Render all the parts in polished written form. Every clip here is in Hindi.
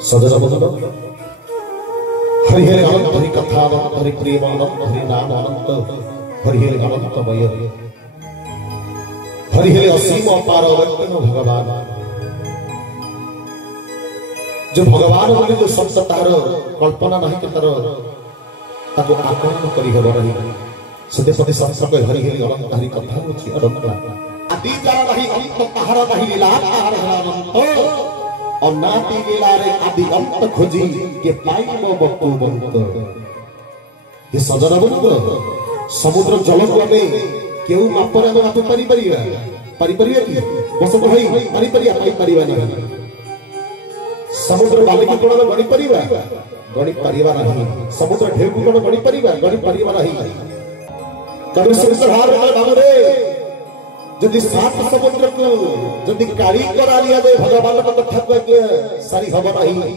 सजन बदन हरि हरि अनंत हरि कथा अनंत हरि प्रेम अनंत हरि नाम अनंत हरि हरि अनंतमय हरि हरि असीम अपार अव्यक्त भगवान जो भगवान बोली जो शब्द तार कल्पना नहीं कि तार आकलन करी हेब नहीं सदे सदे संसर्ग हरि हरि अनंत हरि कथा होछि अनंत आदि जार नहीं अंत ताहार नहीं लीला ताहार अनंत अनादि लीला रे आदि अंत खोजी के पाइबो बक्तु बंत ये सजन बंत समुद्र जल को हमें केउ मापरे में मापि परिया कि बस भाई परिया नहीं समुद्र बाली की कोण गणि परिवा नहीं समुद्र ढेउ की कोण गणि परिवा नहीं कबीर सुंदर हार बाबरे जदि सात समुद्र को जदि काली करा लिया जाए भगवान को कथा को सारी हब नहीं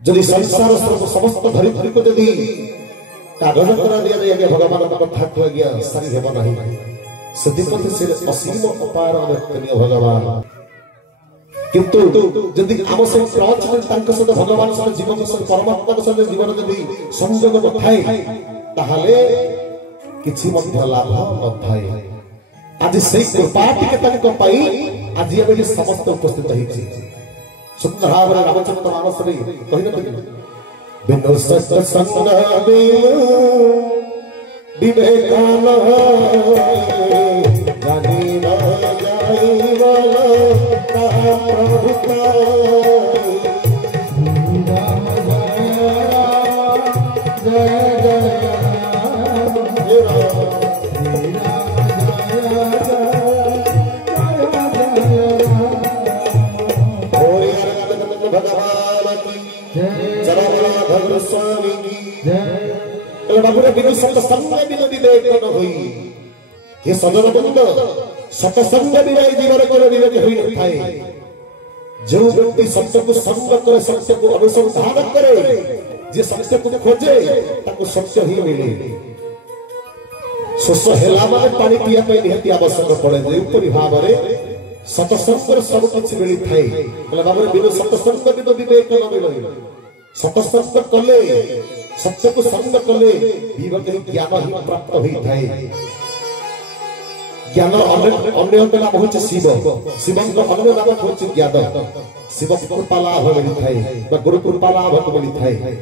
जदि संसार समस्त धरित्री को जदि कागज करा दिया जाए भगवान को कथा को सारी हब नहीं सदीपति से असीम अपार अव्यक्तनीय भगवान किंतु जदि आम से क्रच में तांक सहित भगवान सहित जीवन सहित परमात्मा सहित जीवन जदि संयोग नथाए ताहाले किछि मध्य लाभ नथाए आज से कृपा टिके तांक पाई आज एबे समस्त उपस्थित हिछि सुंदर भाव रामचंद्र मानस रे कहिन बिनु सत्य संग विवेकान जानी न जाई वाला प्रभु का भगवान की जय स्वामी की बाबूरे बिनु सत्संग बिनु विवेक न होई ये सजन बंद सत्संग बिना जीवन को विवेक होई न थाए जो व्यक्ति सत्य को संग करे सत्य को अनुसंधान करे जे सत्य को खोजे ताको सत्य ही मिले शोष हेला माने पानी पिया पे निहति आवश्यक पड़े जे उपरि भाव रे सत्संग सब कुछ मिली थाए बोले बाबूरे बिनु सत्संग बिनु विवेक न मिले सत्संग कले सत्य को संग कले विवेक ज्ञान ही प्राप्त होई थाए ज्ञान अन्य नाम होचे शिव शिवं को अन्य नाम होचे ज्ञान शिव कृपा लाभ मिली थाए बा गुरु कृपा लाभ मिली थाए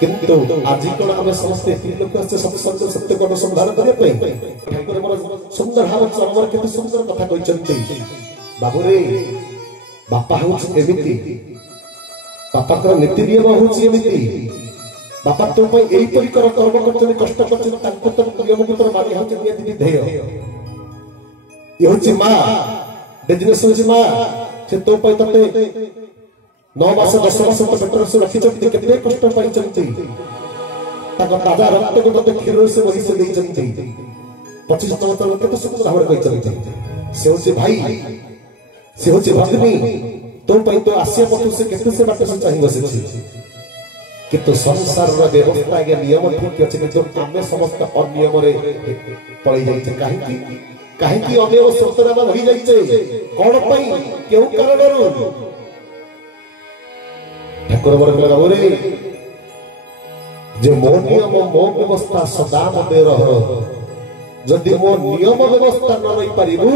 किंतु आज कोन हम समस्त तीन लोक से सत्संग सत्य को अनुसंधान करे पे ठाकुर मोर सुंदर भाव चमर केते सुंदर कथा कहिचंती बाबू रे बापा होचे एमिति बापा को नीति नियम होची एमिति बापा तो पे एई परिकर कर्म करछन कष्ट करछन ताको तो नियम को तो मानि होची नियति ध्येय ये होची मां बिजनेस होची मां से तो पे तते 9 मास 10 मास तो बेटर से रखी चंती कितने कष्ट पाई चंती ताको ताजा रक्त को तते खीर से वही से देई चंती 25 तम तो सुंदर भाव कहि चंती से होची भाई से होची भगनी तो पे तो आसिया पटु से केते से बात से चाहिए बसे किंतु संसार रे व्यवस्था के नियम ठीक अछि जो आमे समस्त अनियम रे पळी जाय छै काहे की अनियम सतरा होई जाय छै कोन पई केउ कारण रो ठाकुर वर्ग रे जो मो नियम मो व्यवस्था सदा मते रह जदि मो नियम व्यवस्था न रही परिबु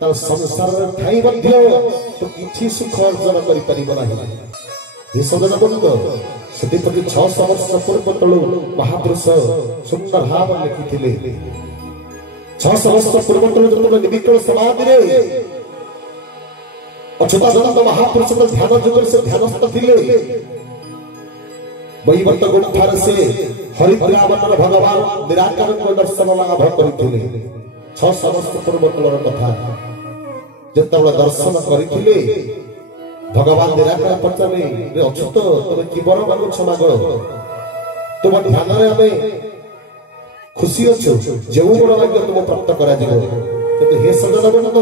त संसार रे ठाई मध्य तो किछि सुख अर्जन करि परिबो नाही ये सदन बंद सती प्रति 600 वर्ष पूर्व तळु महापुरुष सुंदर भाव लिखिथिले 600 वर्ष पूर्व तळु जतले निबिकल समाधि रे अच्युतानंद महापुरुष को ध्यान जुगर से ध्यानस्थ थिले वैवत गुंठार से हरिद्रावन भगवान निराकार को दर्शन लाभ करिथिले 600 वर्ष पूर्व तळर कथा जतले दर्शन करिथिले भगवान निराकार पचारे रे अच्युत तबे किबर मानु क्षमाग तुम ध्यान रे हमें खुशी अछु जेउ बड़ भाग्य तुम प्राप्त करा जिवो किंतु हे सजन बंद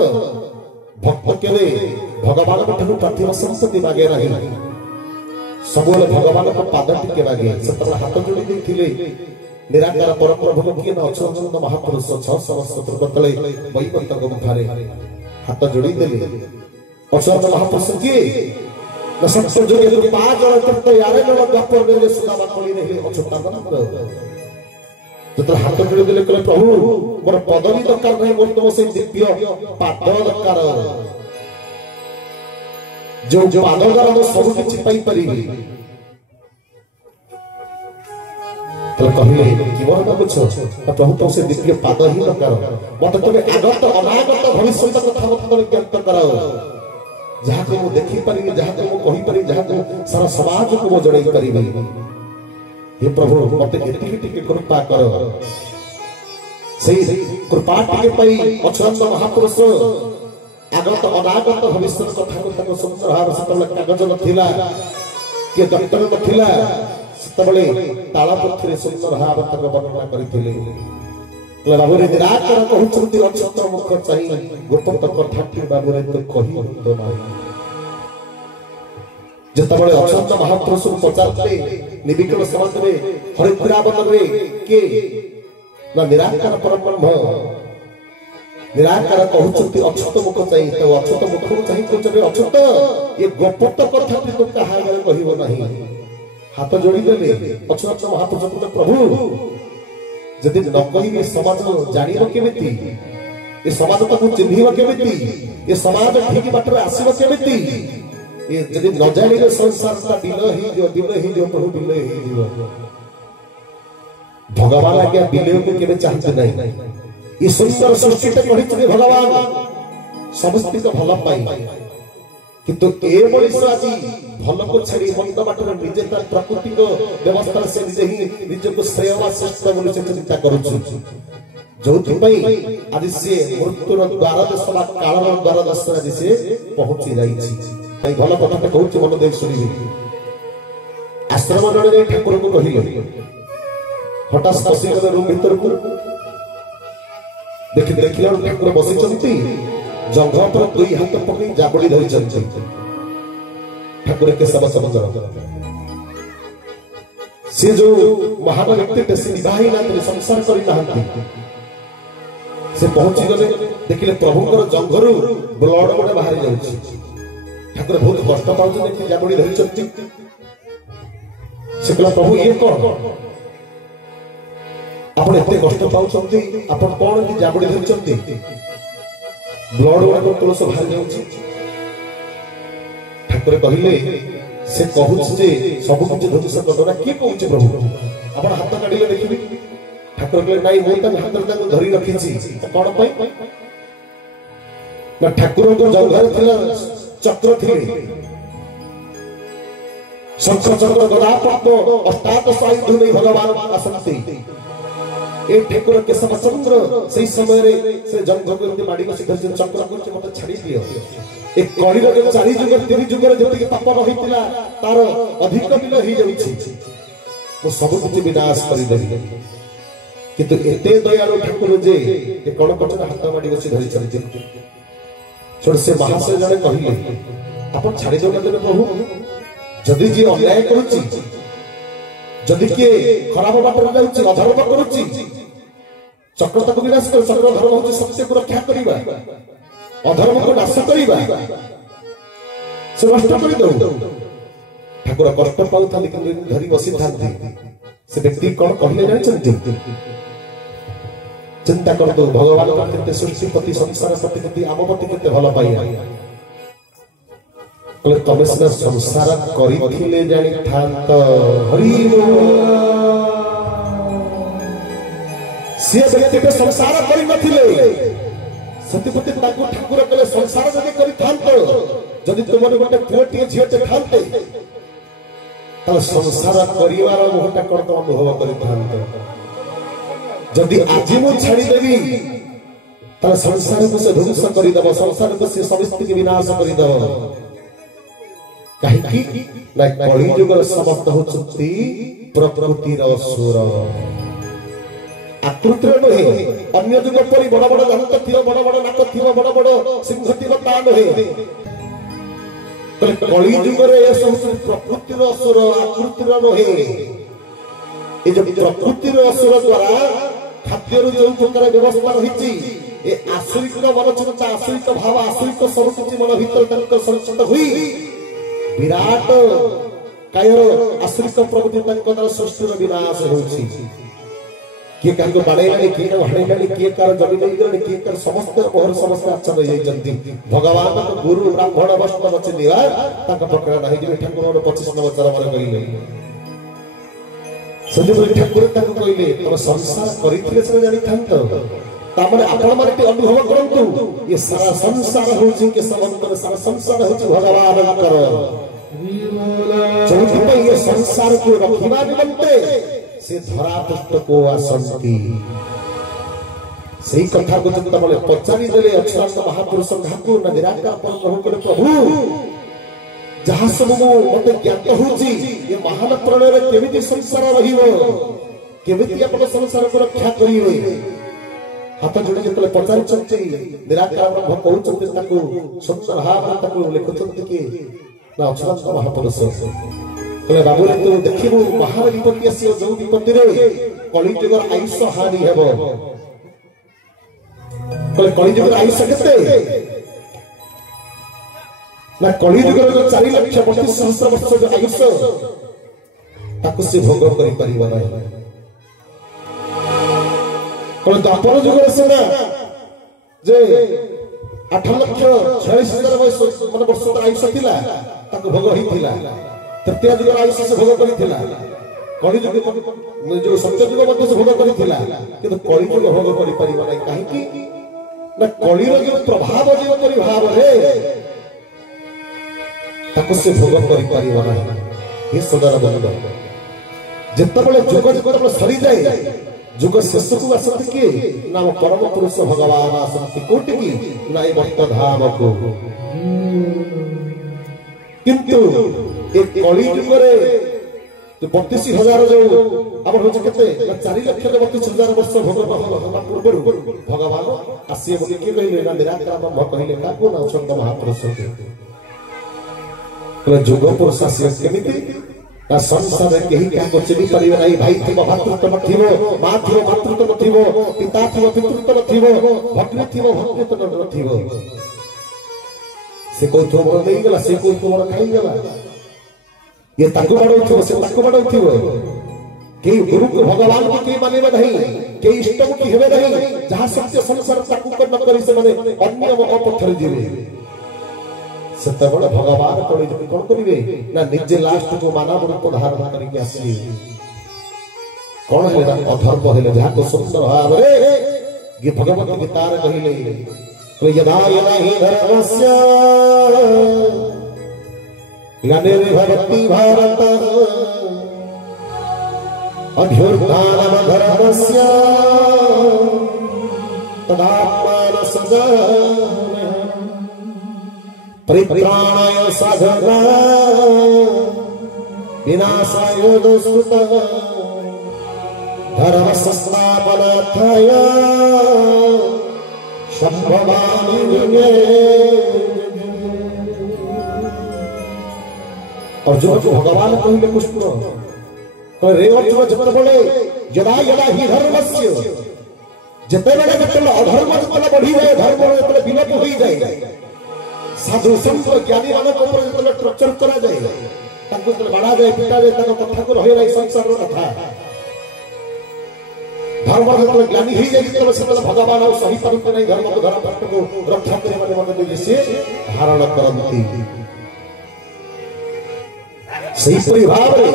भक्त केले भगवान को ठनु पार्थिव संपत्ति मागे नाही सबोले भगवान को पाद टिके मागे सतरा हाथ जोड़ी देथिले निराकार परम प्रभु किए न अच्युतानंद महापुरुष 600 वर्ष पूर्व तले वैकुंठ गुंठारे हाथ जोड़ी देले अच्युत महापुरुष किए न सत्य जुगे जो 5 जण तत्त यारे जण द्वापर बेले सुदामा कोली रही अछता न तो हाथ जोड़ी देले कहले प्रभु मोर पदवी दरकार नहीं मोर तुम से दिव्य पाद दरकार जो पाद द्वारा मैं सब किछि पाई परिबी तो कहले कि मोर न बुझ प्रभु तुम से दिव्य पाद ही दरकार मत तुम आगत अनागत भविष्य कथा मत ज्ञात कराओ जहाँ को मु देखि परिबी जहाँ को मु कहि परिबी जहाँ को सारा समाज को मु जड़ाई परिबी हे प्रभु मत एतिके कृपा कर सही कृपा टिके पई अक्षरंत महापुरुष आगत अनागत भविष्य कथा को तक सुंदर भाव सतबले कागज नथिला के दफ्तर नथिला सतबले तालापत्रे सुंदर भाव तक वर्णना करिथिले ले बाबू रे निराकर कहउछंती अक्षत्र मुख चाहि गोपत कथा ठी बाबू रे तो कहि तो नाही जतबले अक्षरंत महापुरुष को पचारते निबिकल समाज में हरिद्रावन रे के ना निराकार परब्रह्म निराकार कहउछंती अक्षत मुख चाहि तो अक्षत मुख चाहि कोचरे अक्षत ये गोपत कथा ठी तो कहा गले कहिबो नाही हाथ जोड़ी देले अक्षरंत महापुरुष को प्रभु जदि न कहिबे समाज जानिबो केमिति ए समाज को चिन्हिबो केमिति ए समाज ठीक बाटरे आसीबो केमिति ये जदि न जानिबे संसार ता दिल ही जो प्रभु दिल ही जीव भगवान आज्ञा बिलेव को केबे चाहते नहीं ये सुंदर सृष्टि ते कहितले भगवान समस्त को भल पाई किंतु ए मनुष्य आज भल को छड़ी मंद बाटरे निजे तार प्रकृति को व्यवस्था से निजे ही निजे को श्रेय वा श्रेष्ठ बोली से चिंता करूछु जोथि पई आज से मृत्युर द्वार दशला कालर द्वार दश आज से पहुंची जाई छी भल कथा तो कहूँ मन देख शुणी आश्रम जड़े ठाकुर को कहले हठात पशिगले रूम भीतर को देखिला ठाकुर बसी जंघ पर 2 हाथ पकड़ी जाबड़ी धरी ठाकुर के सब समझ से जो महान व्यक्ति से विवाही ना संसार करी ना से पहुंची गले देखिले प्रभुकर जंघरू ब्लड गोटे बाहरी जाउछि ठाकुर बहुत कष्ट पाउछन कि जाबड़ी धरि चंती से कहला प्रभु ये कोन आपण एते कष्ट पाउछंती आपण कोन कि जाबड़ी धरि चंती ब्लड वाला तुलस बाहर जाउछि ठाकुर कहिले से कहूछ जे सब कुछ ध्वंस करना की कहूछ प्रभु आपण हाथ काढिले देखिबी ठाकुर कहले नाही मो त हाथ ताको धरि रखिछि कोन पई ना ठाकुर को जंघर थिला चक्र थिले शंकर चक्र गदा पद्म अष्टादश आयुध में भगवान आसन्ति ए ठाकुर के समचंद्र सही समय रे से जंघ को माडी को सिधर चक्र को मत छाड़ी दियो एक कलिर के 4 जुग 3 जुग रे जति के पाप रहितिला तार अधिक बिल ही जाउछि तो सब कुछ विनाश करि देबी किंतु एते दयालु ठाकुर जे ए कोन पटन हाथ माडी को सिधर चलि छोड़ से महाशय जने कहिले आपण छाड़ी दो न प्रभु जदि जी अन्याय करूछि जदि के खराब बाटर जाउछि अधर्म करूछि चक्र तक विनाश कर चक्र धर्म होछि सत्य को रक्षा करिबा अधर्म को नाश करिबा से नष्ट करि दउ ठाकुर कष्ट पाउथाली कि धरि बसी थांती से व्यक्ति कोन कहिले जानछंती चिंता कर दो भगवान का केते सृष्टि पति संसार पति केते आमपति केते भल पाइया कहले तबे से संसार करिथिले जानि थांत हरि से व्यक्ति के संसार करि नथिले सत्यपति ताको ठाकुर कहले संसार जदि करि थांत जदि तुमर गोटे पुओटी झियटे थांते त संसार करिवार मोहटा करत अनुभव करि थांत जदि आज मु छाड़ी देवी ताले संसार को से ध्वंस करि दब संसार को से समस्त के विनाश करि दब काहे कि ना कलि युगर समस्त होचुती प्रकृतिर असुर आकृतिर नहे अन्य युग परि बड़ बड़ दांत थियो बड़ बड़ नाक थियो बड़ बड़ सिंह थियो ता नहे कलि युग रे ए सब प्रकृतिर असुर आकृतिर नहे ए जो प्रकृतिर असुर द्वारा खाद्य जो प्रकार व्यवस्था रही ए आश्रित मन चिंता आश्रित भाव आश्रित सब किसी मन भीतर संचित हुई विराट कायर आश्रित प्रभु तंकर सृष्टि विनाश होछि किए काको बाड़ेलानी किए का हड़ेलानी किए कार जमी नहीं गले किए कार समस्त मोहर समस्त अच्छा रही जंती भगवान को गुरु ब्राह्मण वैष्णव चिन्हिबा ताका पकड़ा नाही जे ठाकुर 25 नंबर मन कहिले सजे ठाकुर ताको कहिले तब संसार करिथिले से जानि थांत तामने आपण माने अनुभव करंतु ये सारा संसार होछि के सबंतर सारा संसार होछि भगवान कर जो ये संसार को रखिबा निमंते से धरा पृष्ठ को आसंती सही कथा को जब तबले पचारी देले अक्षरांत महापुरुष ठाकुर न निराकार पर प्रभु करे प्रभु जहां सब मते ज्ञात होछि ये महान प्रणय रे केमिति संसार रहिबो केमिति अपन संसार को रक्षा करिवे हाथ जोड़ी जतले पचारी चंती निराकार ब्रह्म कहउछते ताकू संसार हार ताकू लिखुछते कि ना अक्षरांत महापुरुष कले बाबू रे तू देखिबू बाहर विपत्ति आसी जो विपत्ति रे कली जुगर आयुष हानि हेबो कले कली जुगर आयुष केते ना कली जुगर जो 4,32,000 वर्ष जो आयुष ताकू से भोग करि परिबो नै कले दापर जुगर से ना जे 8,46,000 वर्ष आयुष थिला ताकू भोग हिथिला तृतीय जुग आयुष से भोग करिथिला कली जुग जो सत्य जुग मध्य से भोग करिथिला किंतु कली जुग भोग करि परिबो नै काहे कि ना कली रो जो प्रभाव जीव करि भाव रे ताको से भोग करि परिबो नै हे सदर बंद जेतबेले जुग जेतबेले सरी जाए जुग शेष को आसत के नाम परम पुरुष भगवान आसत कोटि की नाई भक्त धाम को किंतु एक कली जुग रे जो 32,000 जो अब होछ केते 4,32,000 वर्ष भोग पूर्व भगवान आसी बोली के कहिले ना निराकार ब्रह्म कहिले काको ना छंद महापुरुष के जुग पुरुष आसी केमिति ना संसार रे केही का को चिनी परिबे नाही भाई थिबो भातृत्व नथिबो मां थिबो मातृत्व नथिबो पिता थिबो पितृत्व नथिबो भक्ति थिबो भक्तित्व नथिबो से कोई थोबो नहीं गला से कोई थोबो खाई गला ये ताको बड़ो थियो से ताको बड़ो थियो के गुरु को भगवान को के मानेबे नहीं के इष्ट को की हेबे नहीं जहां सत्य संसार ताको कर न करी से माने अन्य अपथर दिबे सत्य बड़ भगवान कोई कोन करिवे ना निजे लास्ट को मानव रूप धारण करके आसी कोन है ना अधर्म हेले जहां को सुंदर भाव रे ये भगवत गीता रे कहिले तो यदा यदा हि धर्मस्य ग्लानिर्भवति भारत अभ्युत्थानं धर्मस्य तदात्मान सदानः परित्राणाय साधना विनाशाय दुष्कृतः धर्म संस्थापनार्थाय संभवामि युगे और जो भगवान कहिले पुष्प तो रे अर्जुन जत बोले यदा यदा हि धर्मस्य जते बेले जते अधर्म जते बढ़ी जाए धर्म जते विलोप होई जाए साधु संत ज्ञानी मानक ऊपर जते टॉर्चर करा जाए ताको जते बड़ा जाए पिटा जाए ताको कथा को रहे रही संसार रो कथा धर्म जते ज्ञानी ही जाए जते से भगवान और सही परंतु नहीं धर्म को धर्म भक्त को रक्षा करे वाले मन जैसे धारण करंती सही परि भाव रे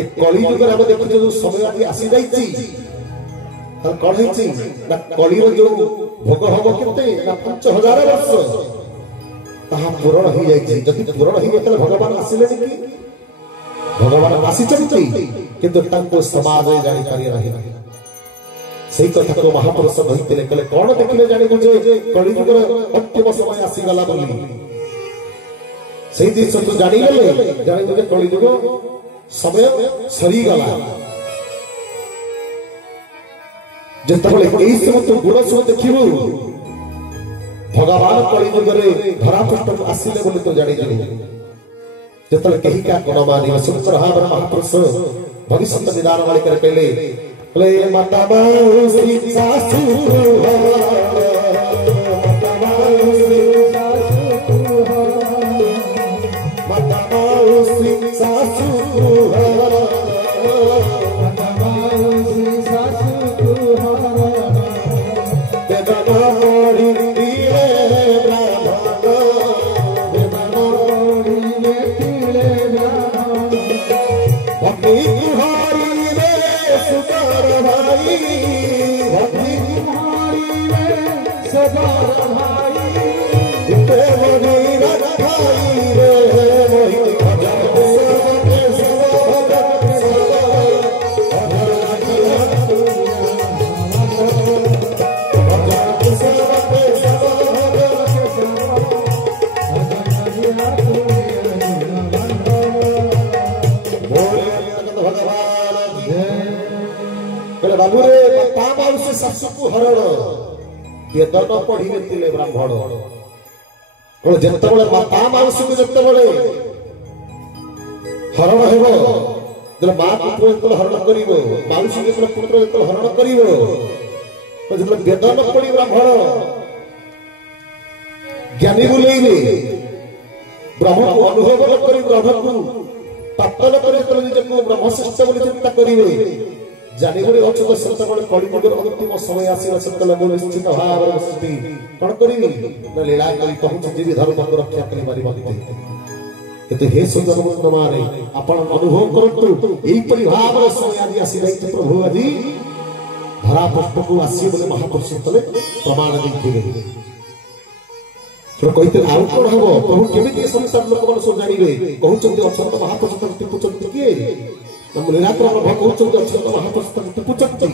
एक कली जुग रे हम देखु जो समय आदि आसी जाईची त कोन हेची ना कली रो जो भोग होबो केते ना 5,000 वर्ष ताहा पूर्ण हो जाईची जति पूर्ण हो गेतले भगवान आसीले कि भगवान आसी चंती किंतु ताको समाज रे जानि पारि रही सही कथा को महापुरुष कहितले कले कोन देखिले जानि जे कली जुग रे अंतिम समय आसी गला बोली सही दिन तो जानी गले जानी गले कली जुग समय सरी गला जेतबले एई सब तो गुण सब देखिबो भगवान कली जुग रे धरा पृष्ठ आसीले बोली तो जानी गले जेतबले केही का गुण मानि सुंदर हावर महापुरुष भविष्य निदान वाले कर पहले कले माता बाऊ श्री सासु माता माउसी सासू हरण बेदना पढ़ी दिले भक्ति तुम्हारी रे सुकर भाई भक्ति तुम्हारी रे सुकर भाई इतने मनीर भाई रे वही भजन सबके बाबू रे से सासू को हरण बेदन पढ़ी थे ब्राह्मण जिते माता माउसी को जिते हरण हेब माँ पुत्र जो हरण कर माउसी जो पुत्र जो हरण कर बेदन पढ़ी ब्राह्मण ज्ञानी बुलेबे ब्रह्म को अनुभव कर ब्रह्म को प्राप्त न कर ब्रह्मश्रेष्ठ बोली चिंता करेंगे जानवर अच्छे से कलिजुगर अंतिम समय आसवा से निश्चित भाव सृष्टि कौन करी लीला कर पहुंची धर्म को रक्षा कर हे सुंदर मारे आप अनुभव करूँ यहीपरि भाव समय आज आसी प्रभु आज धरा पुष्प को आसी महापुरुष प्रमाण देते कहते आउ कौन हम प्रभु केमी संसार लोक मैंने सब जानवे कहते अच्छा महापुरुष टिपुचंती किए लीलाक्र कहते अच्छा महापुरुष टिपुचंती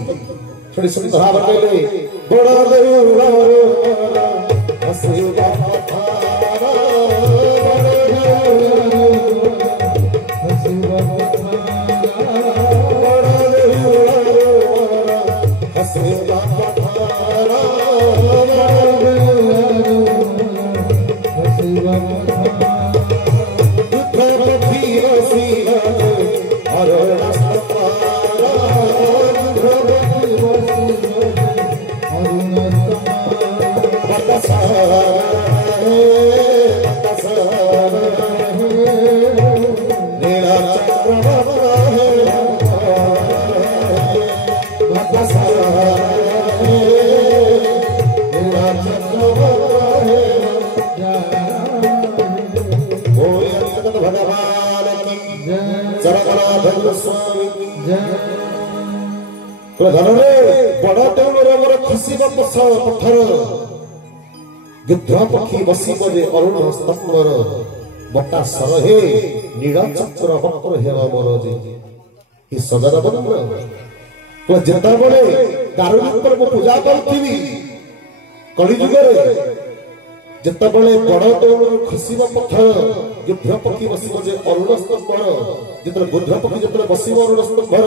थोड़ी सुंदर भाव कहले बड़ा खुशी पत्थर गिद्ध पक्षी बसी बजे अरुण स्तंभर बटा सरहे नील चक्र वक्र हेर मोर जे सदर बंद तो जेता बड़े दारुण पर मु पूजा करथीबी कलिजुग रे जेता बड़े बड़ देउल खुशी पत्थर गिद्ध पक्षी बसी बजे अरुण स्तंभर जेतले बुद्ध पक्षी जेतले बसी अरुण स्तंभर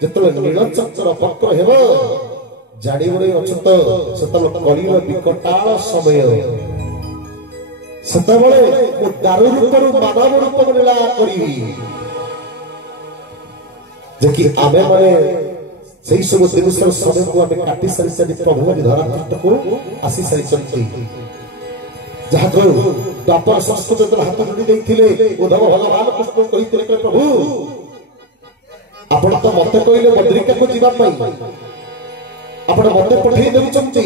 जेतले नील चक्र वक्र हेर जाड़ी बड़े अच्छत कलिर विकटाल समय से दारू रूप मानव रूप लीला करी आमे माने से सब जिनिस समय को आम काटि सारी प्रभु धरापृष्ठ को आसी सारी जहाँ द्वापर संस्कृत हाथ जोड़ी उद्धव भगवान कृष्ण कहते प्रभु आपण तो मत कहले बद्रिका को जीवाई आपण मत पठे देउचंती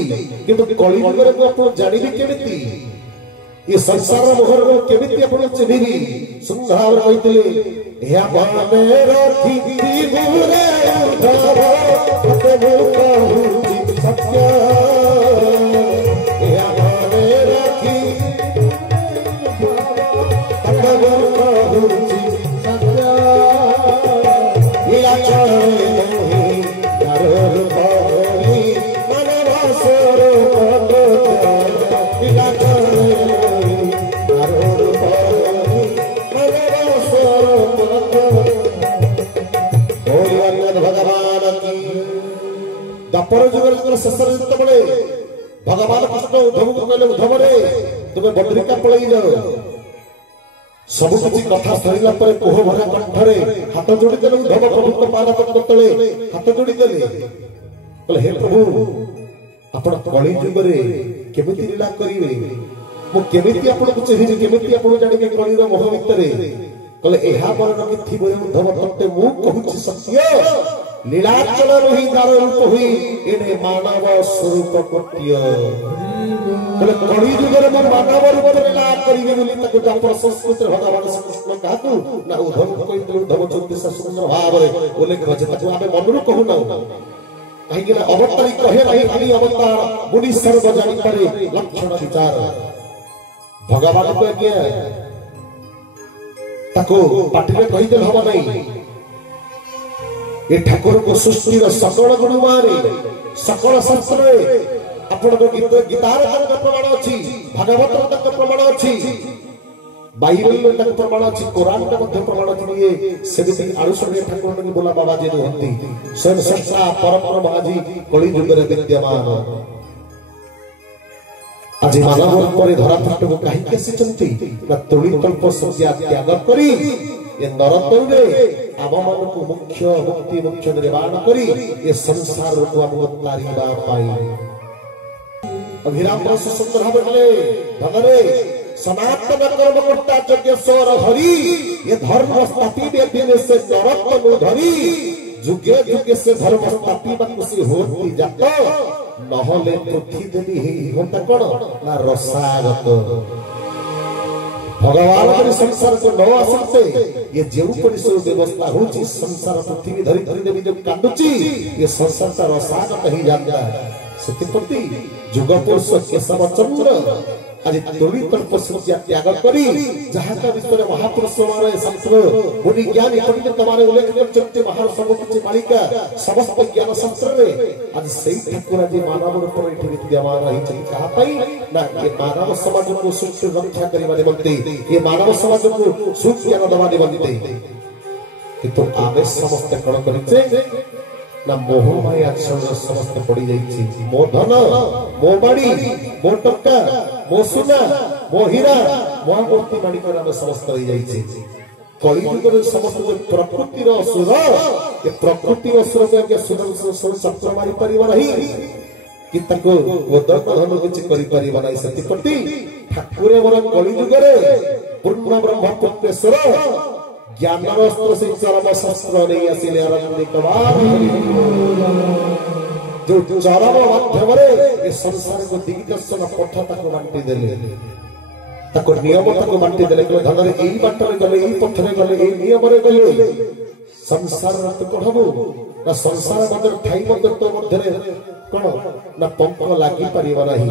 किंतु कलिजुग रे आपण जानिबी केमिति ये संसार मोहर को केमिति आपण चिन्हिबी सुंदर भाव कहतिले या बाने रखी दूरे उद्धव तबु कहू सत्य या बाने रखी तबु कहू सत्य या चले द्वापर जुगर शेष भगवान कृष्ण उद्धव को कहले उद्धव रे तुम्हें बद्रिका पलि जाओ सब किसी कथा सरिला पर कोह भरा कंठरे हाथ जोड़ी देले उद्धव प्रभु को पाद पद्म तले हाथ जोड़ी देले कहले हे प्रभु आपण कलि जुग रे केमिति लीला करिवे मु केमिति आपको चाहिए केमिति आपको जानिबे कलिर मोह भितर कहले एहा पर रखिथिबो उद्धव तत्ते मु कहूछि सत्य लीलाचल रही दार रूप हुई एने मानव स्वरूप कोट्य कहले कली जुगर मु मानव रूप लीला करिवे बोली ताको जा संस्कृत भगवान श्री कृष्ण काकू ना उद्धव कहि उद्धव 34 सुंदर भाव रे उल्लेख अछि ताको आबे मनरु कहू ना कहि कि अवतारी कहे रही खाली अवतार मुनि सर्व जानि पारे लक्षण विचार भगवान को आज्ञा ताको पाटिले कहि दे हबो नहीं ये ठाकुर को सृष्टि सकल गुण मारे सकल शास्त्र आपण को गीतार तक प्रमाण अछि भागवत तक प्रमाण अछि बाइबल तक प्रमाण अछि कुरान तक मध्य प्रमाण अछि ये सेबिति आलुसरे ठाकुर ने बोला बाबा जी होती स्वयं सत्ता परम महाजी कली युग रे विद्यमान आज मानव पर धरा पृष्ठ को कहीं कैसे चलती ना तुली कल्प सत्या त्याग करी ये नरतल रे आबमन को मुख्य मुक्ति मुख्य निर्वाण करी ये संसार को हम तारीबा पाई अभिराम रस सुंदर हबले भगरे सनातन कर्म करता यज्ञेश्वर हरि ये धर्म स्थापी व्यक्ति से नरतल धरी जुगे जुगे से धर्म स्थापी बकुसी होती जात नहले पृथ्वी देवी हे होता कोन ना रसागत भगवान के संसार को न आसते ये जेउ परिसर व्यवस्था होची संसार पृथ्वी धरी धरी देवी जो कांदुची ये संसार का रसागत ही जाता है सत्यपति जुग पुरुष केशव चंद्र आज तोड़ी कल्प सत्या त्याग करी जहां का विश्व महापुरुष मारे शास्त्र मुनि ज्ञानी पंडित तुम्हारे उल्लेख करते महान सर्वोच्च मालिका समस्त ज्ञान शास्त्र रे आज सही ठाकुर जी मानव रूप रे विद्यमान रही छै कहा पाई ना ये मानव समाज को सुख रक्षा करिवा निमंते ये मानव समाज को सुख ज्ञान दवा निमंते किंतु आवे समस्त कण करिचे ना मोह माया क्षण समस्त पड़ी जाइछि मो धन मो बाड़ी मो टक्का मो सुना मो हीरा मो मूर्ति बाड़ी कर हम समस्त रही जाइछि कली युग रे समस्त जो प्रकृति रो असुर ये प्रकृति असुर के सुदर्शन चक्र मारी परिवा नहीं कि तको वदन धन किछ करि परिवा नहीं सत्यपति ठाकुर मोर कली युग रे पूर्ण ब्रह्म पुत्रेश्वर ज्ञानवस्त्र से चरम शास्त्र नहीं आसिले आरंभिक जो चरम माध्यम रे ये संसार को दिग्दर्शन पथ तक बांटी देले तको नियम तक बांटी देले कि धन रे एई बाटरे गले एई पथ रे गले एई नियम रे गले संसार रत पढबो ना संसार मध्य ठाई मध्य तो मध्य रे कोन ना पंख लागि परिबो नाही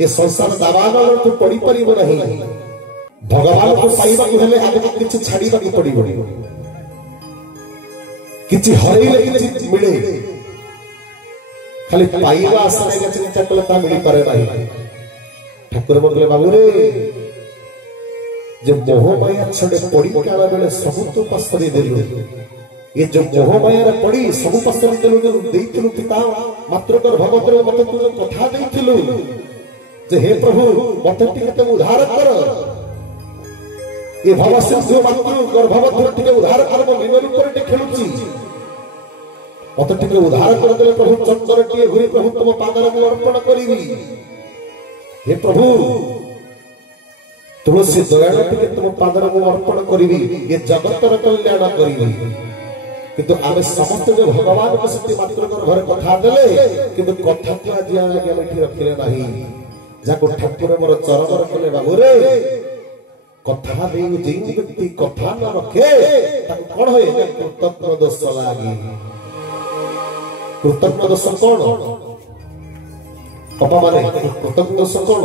ये संसार दावागल तो पड़ी परिबो नाही भगवान को पाइबा को हेले आगे किछ छाड़ीबा को पड़िबो किछ हरैले किछ मिले खाली पाइबा आसने के चिंता कलता मिली पारे नाही ठाकुर बोले बाबू रे जब मोह माया छड़े पड़ी काला बेले सब तो पसरी देलु ये जो मोह माया रे पड़ी सब पसरी देलु जो देइथिलु पिता मात्र कर भगवत रे मते तू कथा देइथिलु जे हे प्रभु मते टिके उद्धार कर ये भवसिंधु मातृ गर्भवती टिके उद्धार कर मो विनोद पर टिके खेलुची मते टिके उद्धार कर देले प्रभु चंद्र टिके घुरी प्रभु तुम पादर को अर्पण करिवि हे प्रभु तुलसी दयाल टिके तुम पादर को अर्पण करिवि ये जगतर कल्याण करिवि किंतु आमे समस्त जो भगवान के शक्ति मात्र कर घर कथा देले किंतु कथा को आज आगे बैठी रखिले नाही जाको ठाकुर मोर चरण रखले बाबू रे कथा दे जे व्यक्ति कथा न रखे ताको कोन होय कृतज्ञ दोष लागी कृतज्ञ दोष कोन पापा माने कृतज्ञ दोष कोन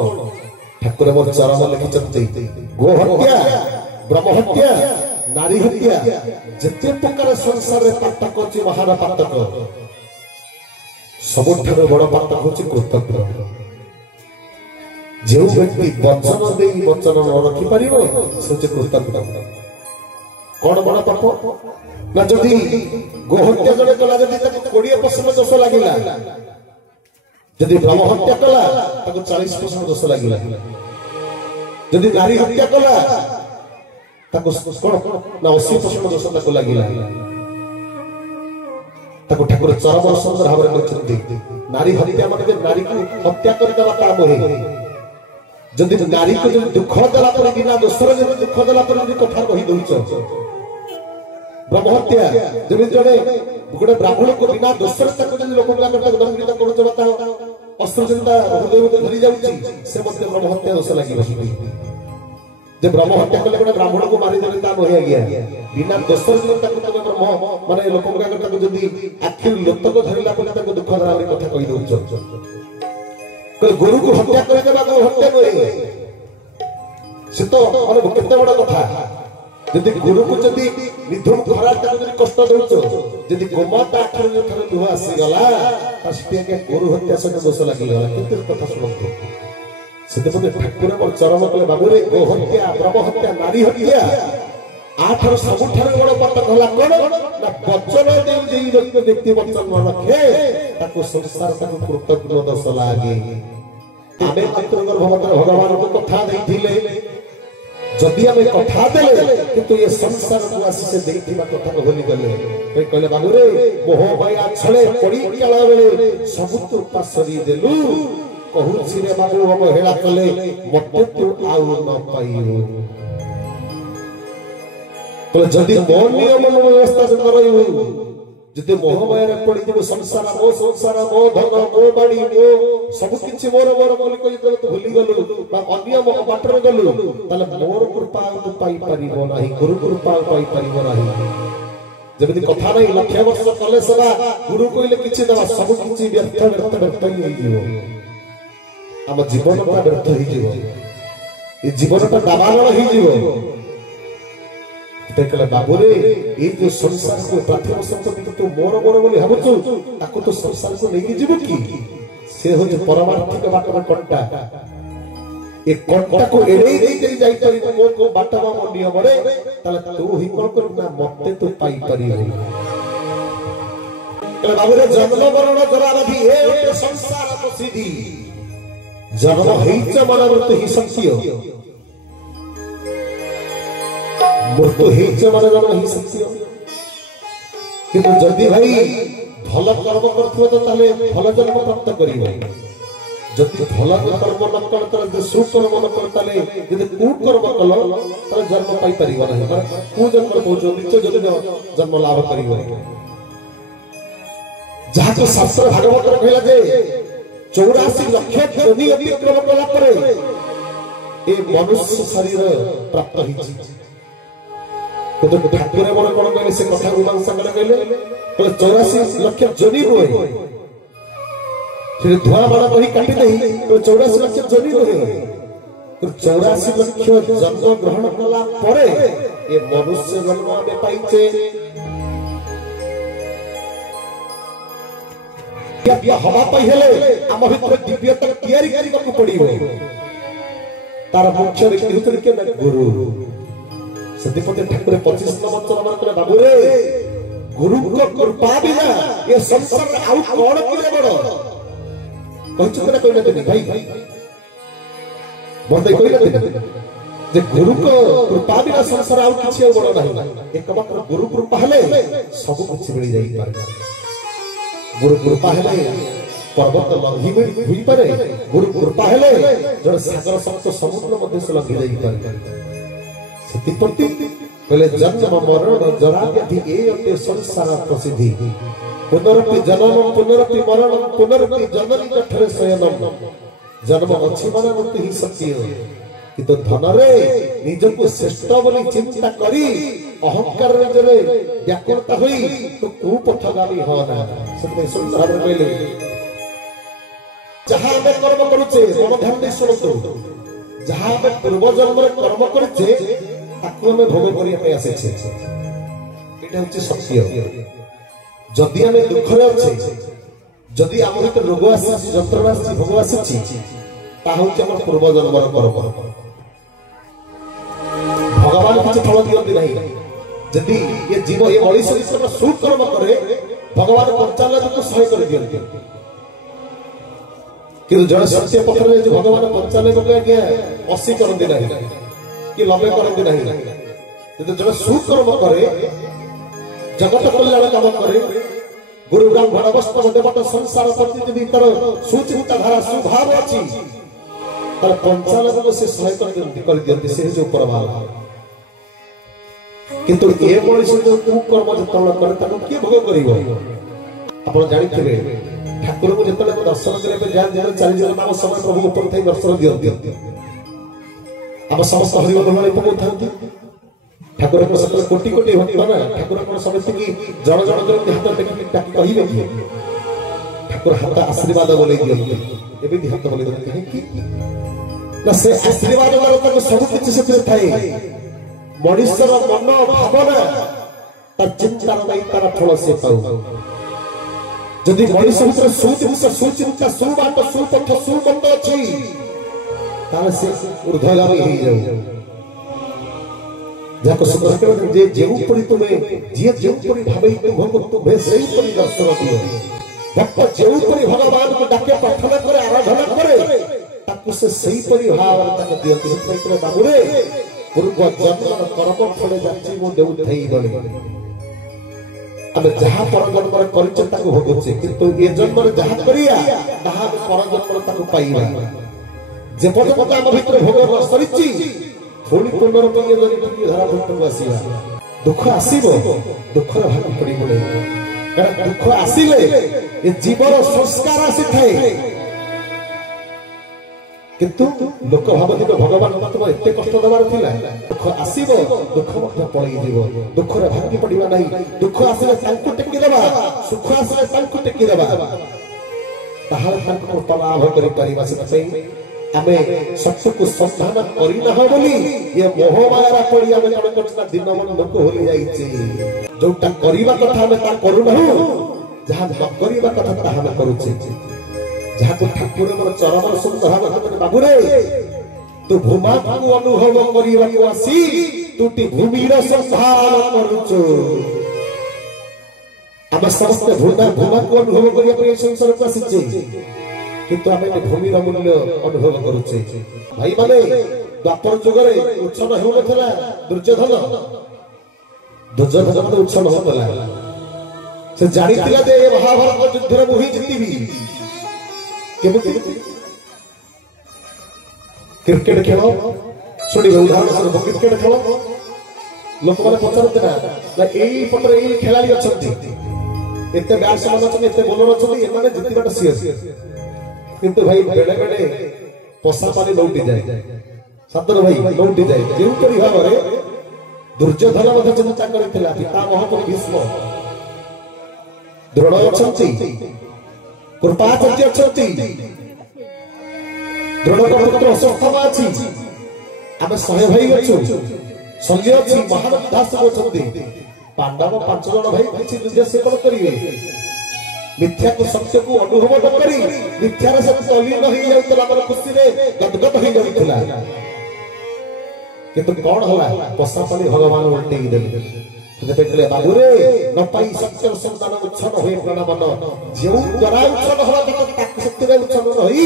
ठाकुर मोर चरण लिखिचंती गो हत्या ब्रह्म हत्या नारी हत्या जते प्रकार संसार रे पातक अछि महान पातक सबठारो बड़ पातक अछि कृतज्ञ जो व्यक्ति वचन दे वचन न रखि परिबो से कृतज्ञ कोन बड़ पाप ना जदी गोहत्या जने कला जदी तक 20% दोष लागिला जदी ब्रह्म हत्या कला तक 40% दोष लागिला जदी नारी हत्या कला तक कोन ना 80% दोष तक लागिला तक ठाकुर चरम सुंदर भाव रे कहते नारी हत्या माने नारी को हत्या कर देबा काम हे जदि नारी को जदि दुख देला पर बिना दोसर जदि दुख देला पर जदि कथा कहि दउछ ब्रह्महत्या जदि जड़े गोटे ब्राह्मण को बिना दोसर तक जदि लोक का करता दंडित करूछ बताओ अस्त्र चिंता हृदय में धरी जाउची से मते ब्रह्महत्या दोष लागि बसी जे ब्रह्महत्या कले गोटे ब्राह्मण को मारि देले ता होया गया बिना दोसर जदि तक तमे ब्रह्म माने लोक का करता जदि आखिर लोक को धरिला पर तक दुख देला कथा कहि दउछ गुरु को हत्या कर देबा को हत्या करे से तो माने केते बड़ कथा यदि गुरु को जदि निधुम खरा तक जदि कष्ट दउछ यदि गोमाता आखर जे थरे दुआ आसी गला तास्ते के गुरु हत्या से दोष लागि गला केते कथा सुनतो सेते पते ठाकुर मोर चरण कले बाबुरे गो हत्या ब्रह्म हत्या नारी हत्या आठर सबुठार बड़ पाप कहला कोन ना वचन देव जेई व्यक्ति वचन न रखे ताको संसार ताको कृतज्ञ दोष लागे आमे मात्र गर्भवतर भगवान को कथा दैथिले जदि आमे कथा देले किंतु ये संसार को आसी से देखिबा कथा को भूली गले कहि कहले बाबुरे मोह माया छले पड़ी काला बेले सब तो पासरी देलु कहू छिरे बाबू हम हेला कले मते तू आउ न पाइयो तो जदि मो नियम व्यवस्था से करइबो जदि मोह माया पड़ी जे संसार मो धन मो बाड़ी मो सब किछि मोर बोली कहि देले तो भूली गलु बा अन्य मो बाटर गलु तले मोर कृपा तू पाई परिबो नाही गुरु कृपा पाई परिबो नाही जबदि कथा नहीं लक्ष्य वर्ष कले सदा गुरु कइले किछि दबा सब किछि व्यर्थ ही जीवो हम जीवन का व्यर्थ ही जीवो ए जीवन का दाबारण ही जीवो देखले बाबूरे ए जो संसार को पार्थिव संपत्ति तो मोर बोली भाबुछु ताको तो संसार को लेके जीव की से हो जो परमार्थिक बाट में कंटा ए कंटा को एड़े दे जाई तरी मो को बाटवा मो नियम रे तले तू ही कोन कर ना मते तो पाई परियो कहले बाबूरे जन्म मरण जरा भी ए ओटे संसार को सीधी जन्म हेच मरण ही सत्य मृत्यु हेच मरण ही सत्य किंतु जदि भाई भल कर्म करथिबो तो ताले भल जन्म प्राप्त करिवो जदि भल कर्म न कर ताले सुकर्म न कर ताले यदि कुकर्म कल ताले जन्म पाई परिबो नाही कु जन्म पहुंचो नित्य जदि जन्म लाभ करिवो जहा तो शास्त्र भागवत कहला जे 84 लाख योनि अतिक्रम कला परे ए मनुष्य शरीर प्राप्त हिची तो ठाकुर मोर कोन कहले से कथा मीमांसा कहले 84 लाख जोनी रोए फिर धुआ बड़ा कही काटी नहीं तो 84 लाख जोनी रोए तो 84 लाख जन्म ग्रहण कला परे ए मनुष्य जन्म आमे पाइचे या हवा पाई हेले हम भीतर दिव्यता तैयारी करिबा पड़िबो तार मुख्य व्यक्ति हुतल के गुरु सत्यपति ठाकुर 25 नंबर चरम करे बाबू रे गुरु को कृपा बिना ये संसार आउ कोन किले बड़ कहछु करे कहले तनी भाई बंदे कहले तनी जे गुरु को कृपा बिना संसार आउ किछि बड़ नाही एकमात्र गुरु कृपा हेले सब कुछ मिल जाई पारे गुरु कृपा हेले पर्वत लंघी हुई पारे गुरु कृपा हेले जड़ सागर सप्त समुद्र मध्य से लंघी जाई पारे सत्यपति कहले जन्म मरण जरा व्याधि ए अटे संसार प्रसिद्धि पुनरपि जन्म पुनरपि मरण पुनरपि जननी कठरे शयनम जन्म अछि मरण ही सत्य किंतु धन रे निज को श्रेष्ठ बोली चिंता करी अहंकार रे जरे व्याकुलता होई तो कुपथगामी होना सत्य सुंदर कहले जहां में कर्म करूचे मन ध्यान दे सुनतो जहां में पूर्व जन्म रे कर्म करछे ताको में भोग करिया पे आसे छे एटा होचे सत्य जदि हमें दुख रे अछि जदि हम भीतर रोग आसी जंत्रणा आसी भोग आसी ता होचे हमर पूर्व जन्म रे कर्म भगवान किछ फल दियंती नहीं जदि ये जीव ये मणि शरीर सुकर्म करे भगवान 55 को सहाय कर दियंती कि जड़ सत्य पत्र में जो भगवान 95 को गया 80 करंती नहीं कि 90 करंती नहीं तो जड़ सुकर्म करे जगत कल्याण काम करे गुरु ब्राह्मण वस्तव देवता संसार प्रति यदि तर सुचिंता धारा सुभाव अछि तार 95 को से 100 कर दियंती से जो परमाल किंतु ए मनुष्य जो कुकर्म जतला करे ताको के भोग करिवो आपण जानिथिबे ठाकुर को जतले दर्शन करे जान जन 40 नाम समय प्रभु ऊपर थई दर्शन दियंती अब समस्त हरिबोल वाले पहुंचथांती ठाकुर को सकल कोटि कोटि भक्त ना ठाकुर को समस्त की जण जण कर हाथ टेकी टाकी कहिबे कि ठाकुर हाथ आशीर्वाद बोले दियंती एबे हाथ बोले दियंती कहे कि ना से आशीर्वाद वाला को सब कुछ से थाए मनुष्यर मन भावना तार चिंतार नहीं तार फल से पाऊ जदि मनुष्य भीतर सुचिंता सुबाट सुपथ सुमत अछि तार से ऊर्ध्वगामी हो जाऊ जाको सुपर जे जेउ परि तुमे जे जेउ परि भाबै तुमको तुमे सेई परि दर्शन दियो भक्त जेउ परि भगवान को डाके प्रार्थना करे आराधना करे ताकु से सेई परि भाव तक दियो से बाबू रे पूर्व जन्म कर्म फले जाची मो देउ थई गले अब जहा पर जन्म करिछ ताकु भोगछे किंतु ए जन्म रे जहा करिया ताहा पर जन्म ताकु पाइबा जे पद हम भीतर भोग सरिछि थोड़ी पुनर पे जरि धरा भक्त आसीबा दुख आसीबो दुखर भाग पड़ी बोले कारण दुख आसीले ए जीवन संस्कार आसी थाए किंतु लोक भावती भगवान तुम एते कष्ट दबार थिला दुख आसीबो दुख मध्य पळई जीवो दुखर भाग पड़िबा नाही दुख आसीले तांकु टेकी देबा सुख आसीले तांकु टेकी देबा ताहार तांकु तलाभ करि परिबा से आमे सत्य को संधान करिना हो बोली ये मोह माया पड़ी आमे कण करछना दिन मन लोक होली जाईचे जोटा करिबा कथा आमे ता करू नहु जहा न करिबा कथा ता हम करूचे जहा को ठाकुर मोर चरण सुंदर भाव बाबू रे तू भूमा को अनुभव करिबा को आसी तुटी भूमिर संधान करूचो आमे समस्त भूमा को अनुभव करिया पर संसार को आसीचे किंतु आमे भूमिर मूल्य अनुभव करूचे भाई माने द्वापर जुग रे उत्सव हेउ नथला दुर्योधन तो उत्सव होतला से जानितिला जे महाभारत युद्ध रे मुही जितिबी केबे क्रिकेट खेल सुनी उदाहरण स्वरूप क्रिकेट खेल लोक माने पचारते ना एई पटर एई खेलाड़ी अछंती एते बैट्समैन अछंती एते बॉलर अछंती एमाने जितिबाटा सियस किंतु भाई बेले बेले पोसा पानी लौटी जाए सतर भाई लौटी जाए जेउ परि भाव रे दुर्योधन मध्य चिंता करथिला पितामह भीष्म द्रोण अछंती कृपाचार्य अछंती द्रोण पुत्र अश्वत्थामा अछि आमे 100 भाई अछु संजय अछि महारथ दास अछंती पांडव 5 जण भाई किछि युद्ध से कोन करिवे मिथ्या को सत्य को अनुभव न करी मिथ्या रे सब तलीन होई जाउतला हमर खुशी रे गदगद होई जाउतला किंतु कोन होला पसा पानी भगवान उल्टी देले ते देखले बाबू रे न पाई सत्य संतान उच्छन होई प्राण मन जेउ द्वारा उच्छन होला तक सत्य रे उच्छन होई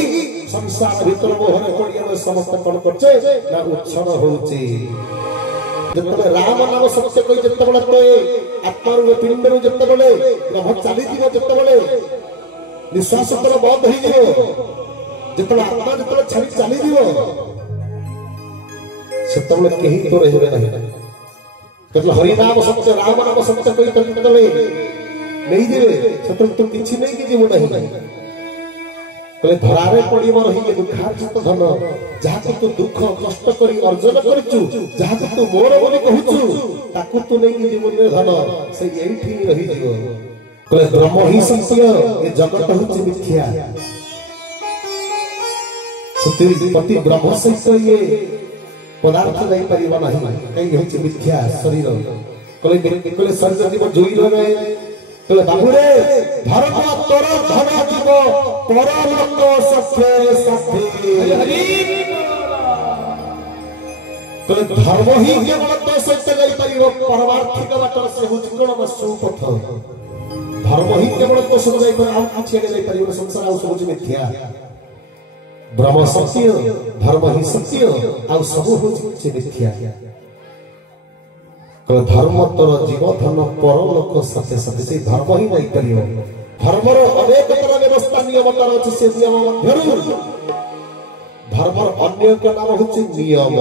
संसार भीतर मोहन पड़िया में समस्त कोन करछे ना उच्छन होउची जतबे राम नाम सत्य कोई जतबे कोई आत्मा रो पिंड रो जतबे ब्रह्म चाली दिनो जतबे निश्वास पर बंद होई जिवो जतबे आत्मा जतबे छाड़ी चाली दिवो सेतबे केही तो रहबे नहीं मतलब हरि नाम सत्य राम नाम सत्य कोई जतबे नहीं दिवे सेतबे तो किछि नहीं कि जीव नहीं कले धरारे पड़िबो रही दुखार्जित धन जहा तू दुख कष्ट करी अर्जन करचु जहा तू मोर बोली कहूचु ताकू तू नहीं कि जीवन रे धन से एठी रही जिवो कले ब्रह्म ही सत्य ए जगत होची मिथ्या सत्य पति ब्रह्म सत्य ये पदार्थ नहीं परिबा नहीं कई होची मिथ्या शरीर कले शरीर जीव जोई रहे कले बाबू रे धर्म तोर धन जीव परलोक सत्य साथी कले धर्म ही केवल तो सत्य गई परिबो परमार्थिक बाटर से होची कोन सुपथ धर्म ही केवल तो सत्य गई पर आ किछि गई परिबो संसार आ सब मिथ्या ब्रह्म सत्य धर्म ही सत्य आ सब होची मिथ्या धर्म तोर जीव धन परलोक सत्य सत्य से धर्म ही नहीं करियो धर्म रो अनेक तरह व्यवस्था नियम तर अछि से नियम मध्यरु धर्म अन्य एक नाम होछि नियम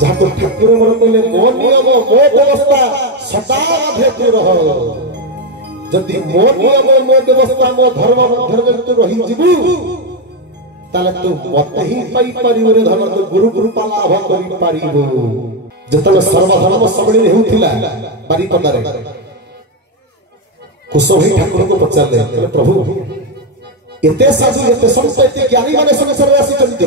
जहाँ तो ठाकुर मन कहले मो नियम मो व्यवस्था सदा भेतु रह जदि मो नियम मो व्यवस्था मो धर्म मध्यरे तू रही जीवु ताले तू मते ही पाई परिबो रे धर्म तो गुरु कृपा लाभ करि परिबो जतले सर्वधर्म सम्मिलित हेउथिला बारिपदारे कुशोही ठाकुर को पचारले कहले प्रभु एते साधु एते संत एते ज्ञानी माने संसार राशि चलती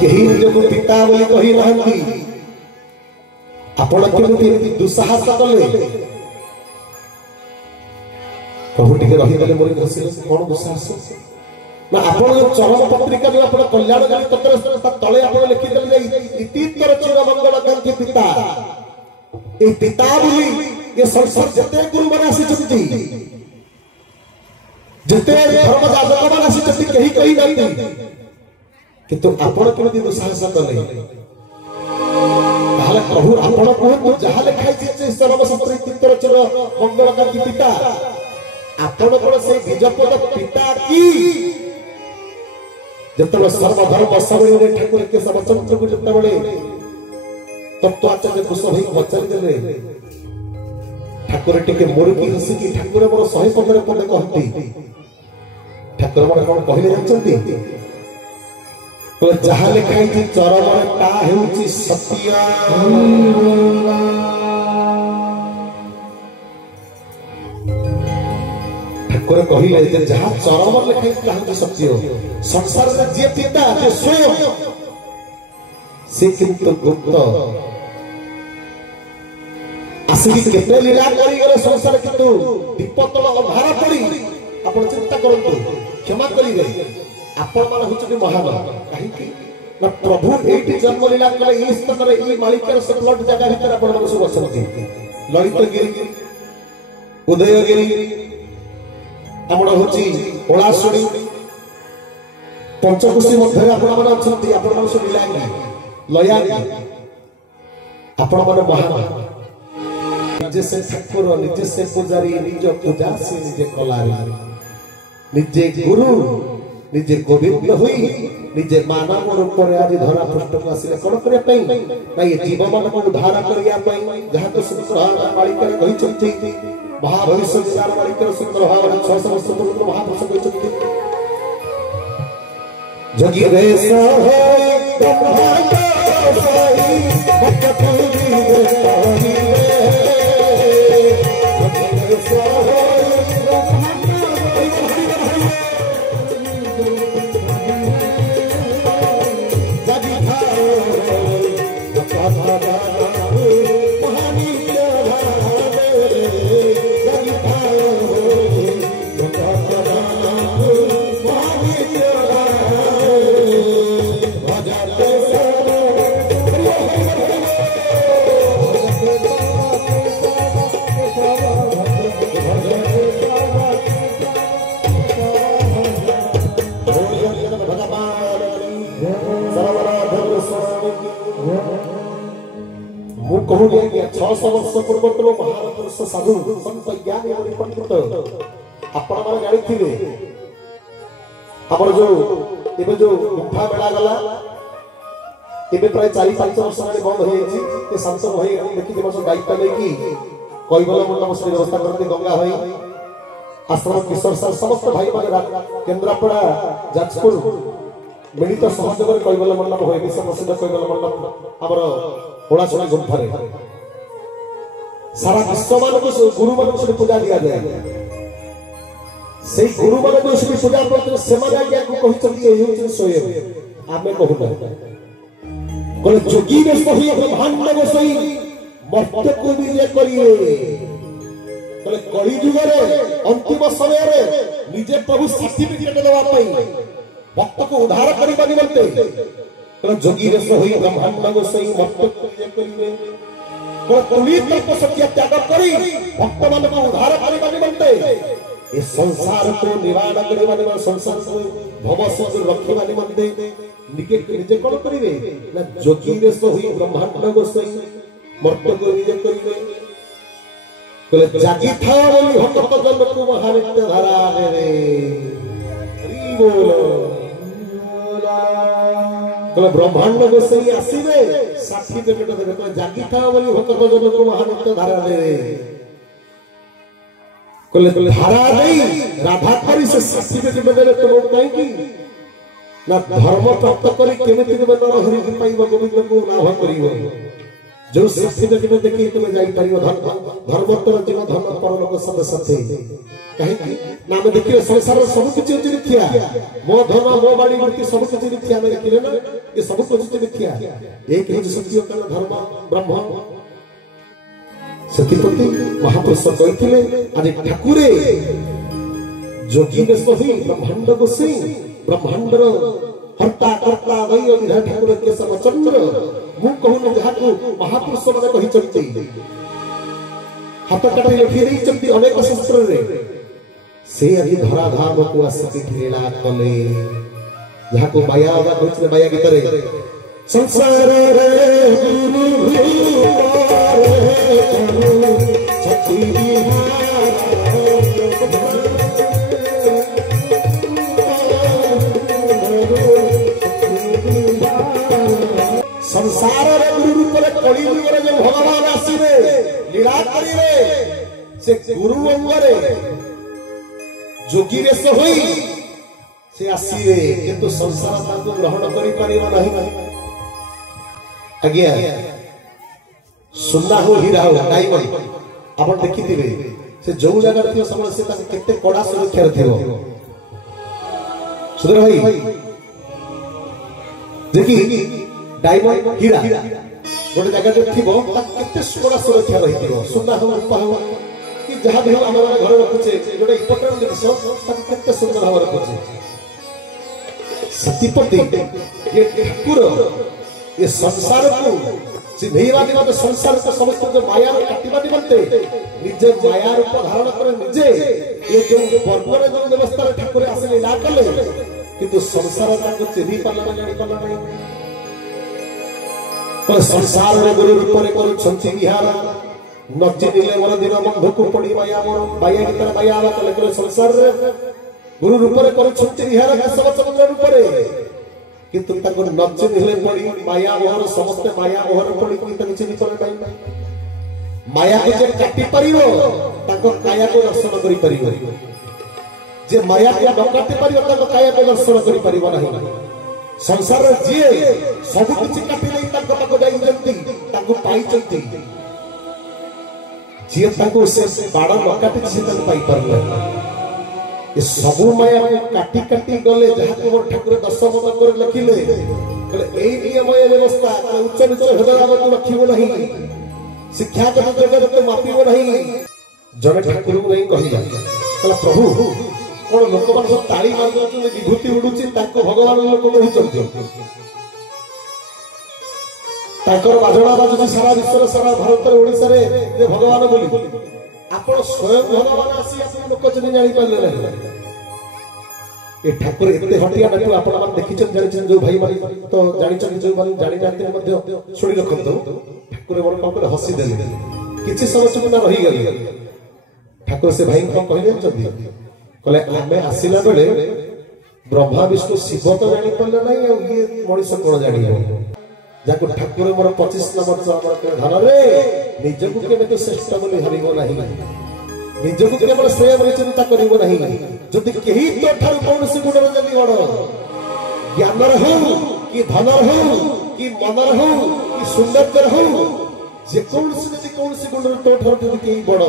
केही निजको पिता बोली कहि रहंती आपण केमिति दुस्साहस कले प्रभु टिके रही गले मोर घसी कोन दुस्साहस ना आपण जो चरम पत्रिका जो आपण कल्याणकारी तत्र तळे आपण लिखि देले जाई इतितर चिर मंगल कांति पिता ए पिता बोली ये संसार जते गुरु बना सिचती जते धर्म जाजक बना सिचती कही कही गई किंतु आपण केमिति दुस्साहस कले ताले प्रभु आपण कहू जहा लिखाई छै सर्व सत्र इतितर चिर मंगल कांति पिता आपण कोन से बीजपद पिता की जतबे सर्वधर्म सबळे ठाकुर के सब चंद्र को जतबे तत्वाचार्य कुशोही पचारि देले ठाकुर टिके मोरकी हसी की ठाकुर मोर 115 पद कहती ठाकुर मोर कोन कहिले जानचंती तो जहा लिखाई थी चरम ता हेउची सत्य ठाकुर कहिले जे जहा चरम लिखाई थी ताहा सत्य संसार में जे पिता जे स्वयं से किंतु गुप्त आसिक केते लीला करी गले संसार किंतु विपतल अंधार पड़ी आपण चिंता करंतु क्षमा करिवे आपण मान होचि महान काहे कि ना प्रभु एठी जन्म लीला कले ई स्थान रे ई मालिकर से प्लॉट जगह भीतर आपण मान सब अछंती ललितगिरी उदयगिरी आपण होचि ओलासुणी पंचकुशी मध्य आपण मान अछंती आपण मान सब लीला लयागी आपण मान महान निजे से ठाकुर निजे से पुजारी निज पूजा से निजे कलारी निजे गुरु निजे गोविंद होई निजे मानव रूप रे आज धरा पृष्ठ को आसीले कोन करे पई ना ये जीव मन को उद्धार करिया पई जहां तो सुंदर मालिक कहि चंती महाभविष्य विचार मालिक सुंदर भाव 600 वर्ष पूर्व महापुरुष कहि चंती जगी रे सहे ब्रह्मा सही भक्त पूरी रे कहूँ 600 वर्ष पूर्व महापुरुष साधु संत ज्ञानी और पंडित आपण माने जानि थिबे आपण जो एबे जो गुफा बेला गला एबे प्राय 4-5 वर्ष रे बंद होई छि ते संत होई देखि जे मस दायित्व ले की कइबला मंडप से व्यवस्था करते गंगा होई आश्रम किशोर सर समस्त भाई माने केंद्रापड़ा जाजपुर मिलित सहयोग रे कइबला मंडप होई विश्व प्रसिद्ध कइबला मंडप हमर ओलासुणी गुम्फा रे सारा विश्व मान को गुरु मान को पूजा दिया जाए से गुरु मान को पूजा करते से माने क्या को कहि चली ए होछि स्वयं आमे कहू ना कोले जोगी रे सही ब्रह्मांड में सही मर्त्य को विजय करिए कोले कली युग रे अंतिम समय रे निजे प्रभु सर्टिफिकेट देवा पई भक्त को उद्धार करिबा निमंते तो जोगी रे सही ब्रह्मांड को सही मर्त्य को विजय करिए तो तुली तप सत्य त्याग करी भक्त मान को उद्धार करिबा निमंते ए संसार को निवारण करिबा निमंते संसार को भव से रखिबा निमंते निजे कोन करिवे ना जोगी रे सही ब्रह्मांड को सही मर्त्य को विजय करिवे कोले जागी था बोली भक्त जन को महानित्य धारा रे हरि बोल कहले ब्रह्मांड गोसाई आसीबे सर्टिफिकेट देबे कहले जागी था बोली भक्त जन को महानित्य धारा दे कहले धारा दे राधा करी से सर्टिफिकेट देबे तो काई की ना धर्म प्राप्त करी केमिति देबे नर हरि के पाइबो गोविंद को लाभ करिवो जो सर्टिफिकेट देखि तुमे जाई परिवो धर्म तो जीव धर्म परलोक सब साथे कहे कि नाम देखियो संसार सब किछ होची मिथ्या मो धन मो बाड़ी मूर्ति सब किछ मिथ्या में देखिले ना ये सब किछ मिथ्या एक ही सत्य काल धर्म ब्रह्म सत्यपति महापुरुष कहिथिले आज ठाकुरे जोगी ने सही ब्रह्मांड गोसाई ब्रह्मांडर हर्ता कर्ता वही विधान ठाकुर के समचंद्र मु कहून जहाको महापुरुष माने कहि चलती हाथ काटी लिखि रही चलती अनेक शास्त्र रे से अभी धरा धाम को आसकी खेला कले जहाको माया होगा कुछ ने माया की तरह संसार रे गुरु संसार रे गुरु रूप रे कली युग रे जो भगवान आसीबे लीला करिवे से गुरु अंगरे जोगी रे से होई से आसीबे किंतु संसार ताको ग्रहण करि परिबो नहीं आज्ञा सुना हो हीरा हो डायमंड आपण देखिथिबे से जो जगह थियो समय से ताके केते कड़ा सुरक्षा रे थियो सुधर भाई देखि डायमंड हीरा गोटे जगह जो थी केते बड़ा सुरक्षा रही थी सुना हो रूपा हो कि जहाँ भी हम घर रखुचे गोटे इंपोर्टेंट जिन केते सुंदर भाव रखुचे सतीपति ये ठाकुर ये संसार को चिन्हैवा निमंते संसार को समस्त जो माया काटिबा निमंते निजे माया रूप धारण करे निजे ये जो वर्णन जो व्यवस्था ठाकुर आसे ला कले किंतु संसार को चिन्हि पाला जानि पाला नहीं संसार रे गुरु रूप रे करू छंती विहार नची दिले मोर दिन बंधु को पड़ी माया मोर माया की तरह माया आला कले करे संसार रे गुरु रूप रे करू छंती विहार का सब समुद्र रूप रे किंतु ताको नची दिले पड़ी माया मोर समस्त माया मोर पड़ी कि तक चिनि चले नहीं माया को जे काटी परिवो ताको काया को दर्शन करि परिवो जे माया को न काटी परिवो ताको काया को दर्शन करि परिवो नहीं संसार जी सब किछि काटी नहीं ताको ताको जाई जंती ताको पाई जंती जी ताको से बाड़ न काटी से ताको पाई परले ये सब माया को काटी काटी गले जहा को मोर ठाकुर 10 मन कर लखिले कहले एई नियमय व्यवस्था उच्च नीच हृदय को रखिबो नहीं शिक्षा के जगत को मापिबो नहीं जने ठाकुर को नहीं कहिला कहला प्रभु कोन लोक मान सब ताली मार दउछन विभूति उडुची ताको भगवान लोक कहउछन ताकर बाजणा बाजुची सारा विश्व सारा भारत ओडिसा रे जे भगवान बोली आपण स्वयं भगवान आसी आपण लोक जने जानि पाले नहीं ए ठाकुर एते हटिया नटु आपण मान देखिछन जानिछन जो भाई माने तो जानिछन जो माने जानि जाते मध्ये सुनि रखंतो ठाकुर मोर पाखरे हसी देले किछि समय सुना रही गेले ठाकुर से भाई को कहले जदी कहले आमे आसिला बेले ब्रह्मा विष्णु शिव तो जानि पल्ले नहीं आ ये मଣିଷ कोन जानि जाको ठाकुर मोर 25 नंबर हमर धन रे निजको केबे तो श्रेष्ठ बोली हरिबो नाही निजको केवल श्रेय बोली चिंता करिबो नाही जदि केही तो ठाकुर कोन से गुण जदि बड़ ज्ञान हो कि धन हो कि मन हो कि सुंदर हो जे कोन से गुण तो ठाकुर जदि केही बड़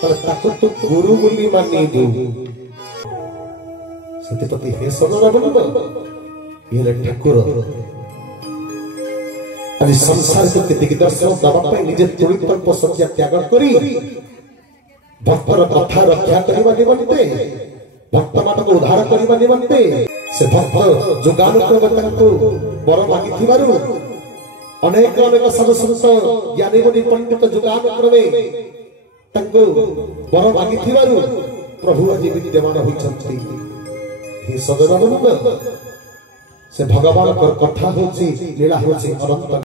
पर ताको तो गुरु बोली मानी दो सत्यपति हे सोनरा बोलबो ये ठाकुर आज संसार को केतिक दर्शन दबा पे निजे चरित पर सत्य त्याग करी भक्तर कथा रक्षा करबा निमंते भक्त मान को उद्धार करबा निमंते से भक्त जोगानुक्रम को बर मागी थिबारु अनेक अनेक साधु संत ज्ञानी मुनि पंडित जोगानुक्रमे तंको बर मागी थिबारु प्रभु आज विद्यमान होइछंती हे सदन से भगवान कथा होची लीला होची अनंत